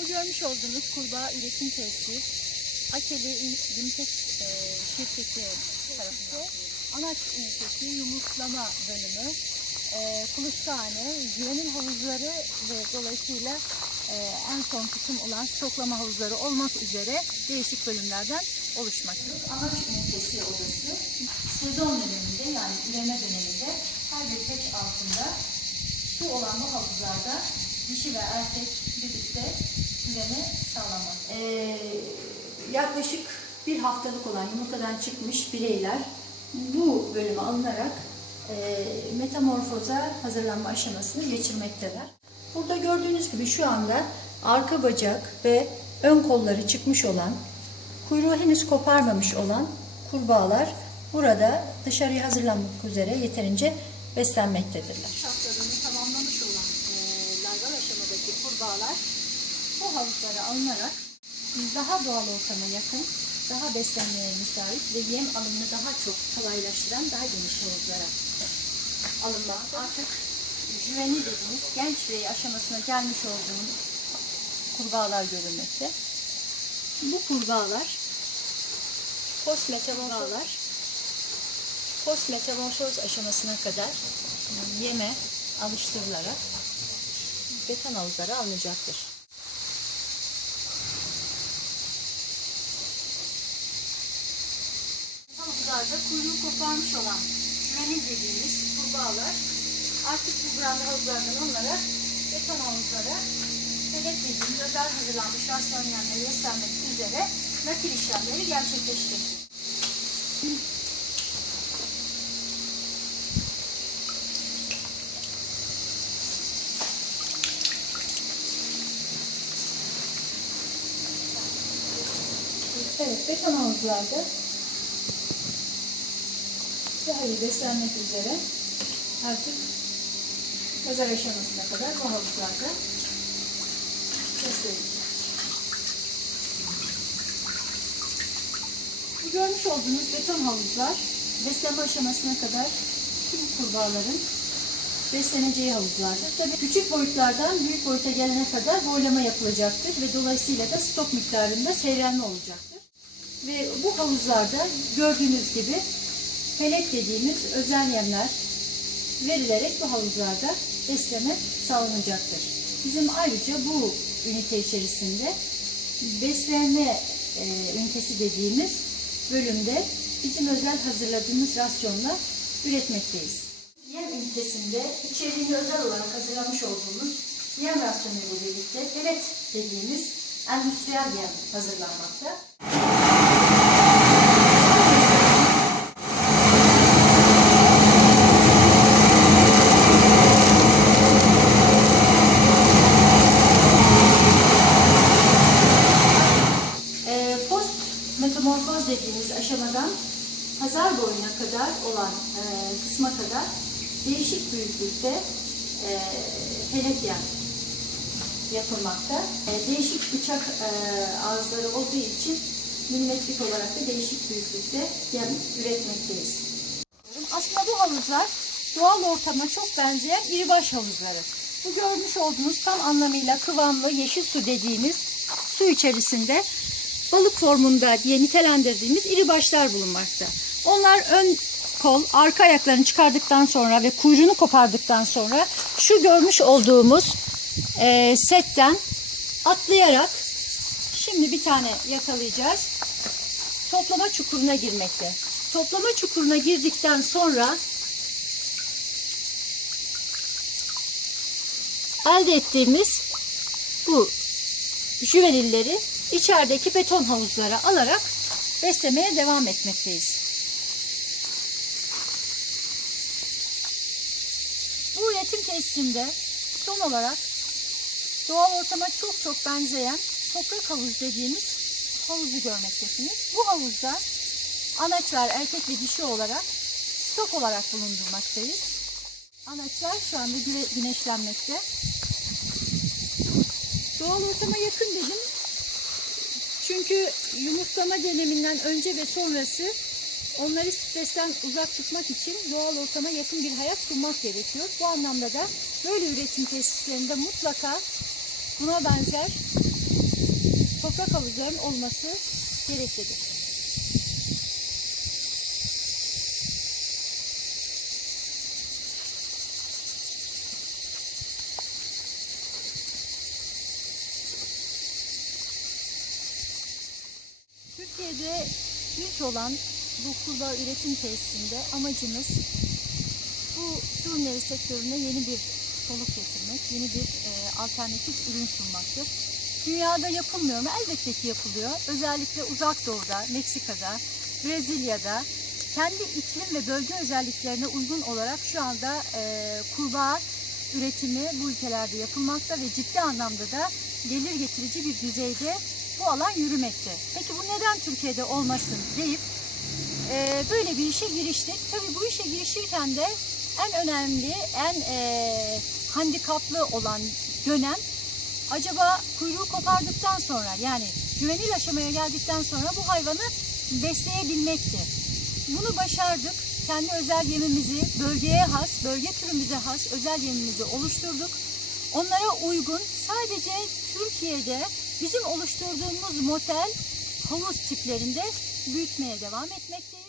Bu görmüş olduğunuz kurbağa üretim tesisi Akeli Limited e, şirketi tarafından anaç ünitesi yumurtlama bölümü e, kuluçkahane, güvenin havuzları ve dolayısıyla e, en son kısım olan stoklama havuzları olmak üzere değişik bölümlerden oluşmaktadır. Anaç ünitesi odası sezon döneminde yani üreme döneminde her bir peç altında su olan bu havuzlarda dişi ve erkek birlikte üreme sağlamak. Ee, yaklaşık bir haftalık olan yumurtadan çıkmış bireyler bu bölüme alınarak e, metamorfoza hazırlanma aşamasını geçirmektedir. Burada gördüğünüz gibi şu anda arka bacak ve ön kolları çıkmış olan, kuyruğu henüz koparmamış olan kurbağalar burada dışarıya hazırlanmak üzere yeterince beslenmektedirler. Şartlarını tamamlamış olan e, larval aşamadaki kurbağalar bu havuzlara alınarak daha doğal ortama yakın, daha beslenmeye müsait ve yem alımını daha çok kolaylaştıran daha geniş havuzlara alınma. artık jüveni dediğimiz genç birey aşamasına gelmiş olduğumuz kurbağalar görülmekte. Bu kurbağalar postmetamorfoz postmetamorfoz aşamasına kadar yeme alıştırılarak beton havuzlara alınacaktır. Havuzlarda kuyruğu koparmış olan jüveni dediğimiz kurbağalar artık bu branda havuzlardan onlara beton havuzlara pelet dediğimiz özel hazırlanmış rasyon yemleri beslenmek üzere nakil işlemleri gerçekleştirilir. Evet, beton havuzlarda daha iyi beslenmek üzere artık pazar aşamasına kadar bu havuzlarda besleyeceğiz. Bu görmüş olduğunuz beton havuzlar besleme aşamasına kadar tüm kurbağaların besleneceği havuzlardır. Tabii küçük boyutlardan büyük boyuta gelene kadar boylama yapılacaktır ve dolayısıyla da stok miktarında seyrelme olacaktır. Ve bu havuzlarda gördüğünüz gibi pelet dediğimiz özel yemler verilerek bu havuzlarda besleme sağlanacaktır. Bizim ayrıca bu ünite içerisinde beslenme e, ünitesi dediğimiz bölümde bizim özel hazırladığımız rasyonla üretmekteyiz. Yem ünitesinde içeriğini özel olarak hazırlamış olduğumuz yem rasyonu ile birlikte pelet dediğimiz endüstriyel yem hazırlanmakta. Ee, post metamorfoz dediğimiz aşamadan pazar boyuna kadar olan e, kısma kadar değişik büyüklükte e, pelet yem yapılmakta. E, değişik bıçak e, ağızları olduğu için milimetrik olarak da değişik büyüklükte yem üretmekteyiz. Aslında bu havuzlar doğal ortama çok benzeyen iribaş havuzları. Bu görmüş olduğunuz tam anlamıyla kıvamlı yeşil su dediğimiz su içerisinde balık formunda diye nitelendirdiğimiz iribaşlar bulunmakta. Onlar ön kol, arka ayaklarını çıkardıktan sonra ve kuyruğunu kopardıktan sonra şu görmüş olduğumuz eee, setten atlayarak şimdi bir tane yakalayacağız. Toplama çukuruna girmekte. Toplama çukuruna girdikten sonra elde ettiğimiz bu jüvelilleri içerideki beton havuzlara alarak beslemeye devam etmekteyiz. Üretim tesisinde son olarak doğal ortama çok çok benzeyen toprak havuz dediğimiz havuzu görmektesiniz. Bu havuzda anaçlar erkek ve dişi olarak stok olarak bulundurmaktayız. Anaçlar şu anda güne- güneşlenmekte. Doğal ortama yakın dedim. Çünkü yumurtlama döneminden önce ve sonrası onları stresten uzak tutmak için doğal ortama yakın bir hayat sunmak gerekiyor. Bu anlamda da böyle üretim tesislerinde mutlaka buna benzer toprak havuzların olması gereklidir. Türkiye'de ilk olan bu kurbağa üretim tesisinde amacımız bu su ürünleri sektörüne yeni bir soluk getirmek, yeni bir e, alternatif ürün sunmaktır. Dünyada yapılmıyor mu? Elbette ki yapılıyor. Özellikle uzak doğuda, Meksika'da, Brezilya'da kendi iklim ve bölge özelliklerine uygun olarak şu anda e, kurbağa üretimi bu ülkelerde yapılmakta ve ciddi anlamda da gelir getirici bir düzeyde bu alan yürümekte. Peki bu neden Türkiye'de olmasın deyip e, böyle bir işe giriştik. Tabii bu işe girişirken de en önemli, en e, handikaplı olan dönem acaba kuyruğu kopardıktan sonra yani güvenil aşamaya geldikten sonra bu hayvanı besleyebilmekti. Bunu başardık. Kendi özel yemimizi, bölgeye has, bölge türümüze has özel yemimizi oluşturduk. Onlara uygun sadece Türkiye'de bizim oluşturduğumuz model havuz tiplerinde büyütmeye devam etmekteyiz.